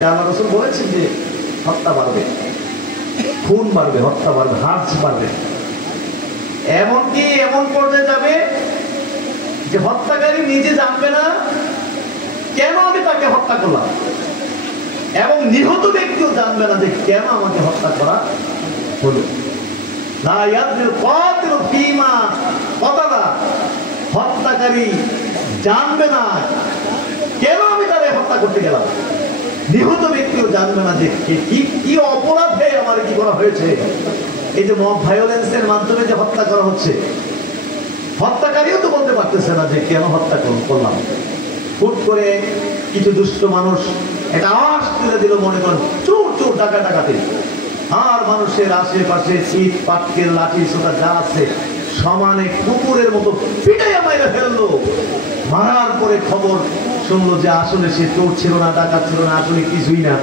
আল্লাহ রাসূল বলেছেন যে হত্যা বাড়বে, খুন বাড়বে, হত্যা বাড়বে, হার্জ বাড়বে। এমনকি এমন পর্যায়ে যাবে যে হত্যাকারী নিজে জানবে না কেন আমি তাকে হত্যা করলাম, এবং নিহত ব্যক্তিও জানবে না যে কেন আমাকে হত্যা করা হলো। লা ইয়াদরিল কাতিলু ফীমা ক্বাতালা, হত্যাকারী জানবে না কেন আমি তাকে হত্যা করতে গেলাম। নিহত ব্যক্তিও জানবে না যে কি অপরাধে আমার কি করা হয়েছে। এই যে মব ভায়োলেন্সের মাধ্যমে যে হত্যা করা হচ্ছে, হত্যাকারীও তো বলতে পারতেছে না যে কেন হত্যা করলাম। হুট করে কিছু দুষ্ট মানুষ একটা আওয়াজ তুলে দিল, মনে করেন চোর চোর, ডাকা ডাকাতে, আর মানুষের আশেপাশে শীত পাটকেল লাঠি সোটা যা আছে সমানে কুকুরের মতো পিটাইয়া মাইরা ফেললো। মারার পরে খবর শুনলো যে আসলে সে চোর ছিল না, ডাকাত ছিল না, আসলে কিছুই না।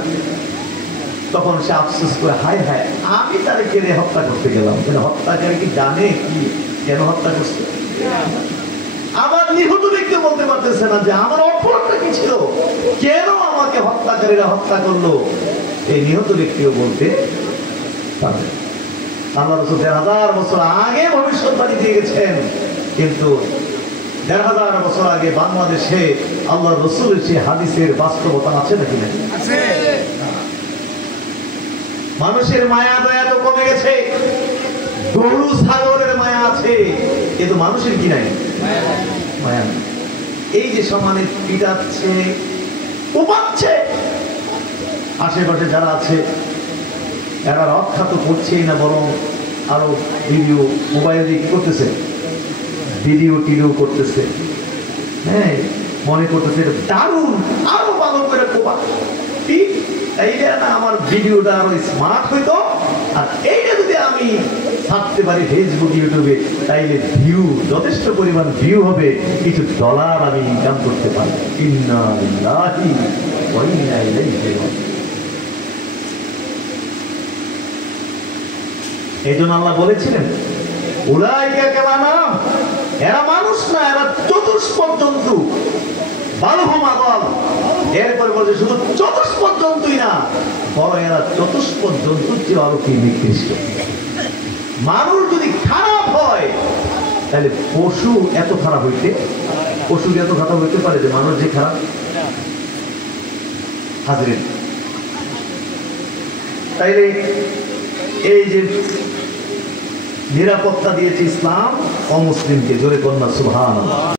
তখন সে আফসোস করে, হায় হায় আমি তারে কেড়ে হত্যা করতে গেলাম। হত্যাকারী কি জানে কি কেন হত্যা করছে? আবার নিহত ব্যক্তি বলতে পারতেছে না যে আমার অপরাধটা কি ছিল, কেন আমাকে হত্যাকারীরা হত্যা করলো। এই নিহত ব্যক্তিও বলতে পারবে। আল্লাহ রাসূল ১,৫০০ বছর আগে ভবিষ্যৎবাণী দিয়ে গেছেন, কিন্তু ১,৫০০ বছর আগে বাংলাদেশে আল্লাহ রাসূলের সেই হাদিসের বাস্তবতা আছে নাকি না? আছে। মানুষের মায়া দয়া তো কমে গেছে, গরু ছাগলের মায়া আছে, কিন্তু মানুষের কি নাই? মায়া। এই যে সমানে পিটাচ্ছে, উপাচ্ছে, আশেপাশে যারা আছে এরা রক্ষা তো করছেই না, বরং আরো ভিডিও মোবাইল দিয়ে কি করতেছে, ভিডিও টিডিও করতেছে। হ্যাঁ, মনে করতেছে দারুণ, আরো ভালো করে কোপা, এইটা না আমার ভিডিওটা আরো স্মার্ট হইতো, আর এইটা যদি আমি ছাড়তে পারি ফেসবুক ইউটিউবে, তাইলে ভিউ যথেষ্ট পরিমাণ ভিউ হবে, কিছু ডলার আমি ইনকাম করতে পারি। ইন্না লিল্লাহি ওয়া ইন্না ইলাইহি রাজিউন। এই জন্য আল্লাহ বলেছিলেন উলাইকা কালানাম, এরা মানুষ না, এরা চতুষ্পদ জন্তু। বালহুম আদাল, এরপর বলছে শুধু চতুষ্পদ জন্তুই না, বরং এরা চতুষ্পদ জন্তুর চেয়ে আরো কি নিকৃষ্ট। মানুষ যদি খারাপ হয় তাহলে পশু এত খারাপ হইতে, পশু এত খারাপ হইতে পারে যে মানুষ যে খারাপ? হাজির। তাইলে এই যে নিরাপত্তা দিয়েছে ইসলাম অমুসলিমকে, জোরে কন্যা সুবহানাল্লাহ।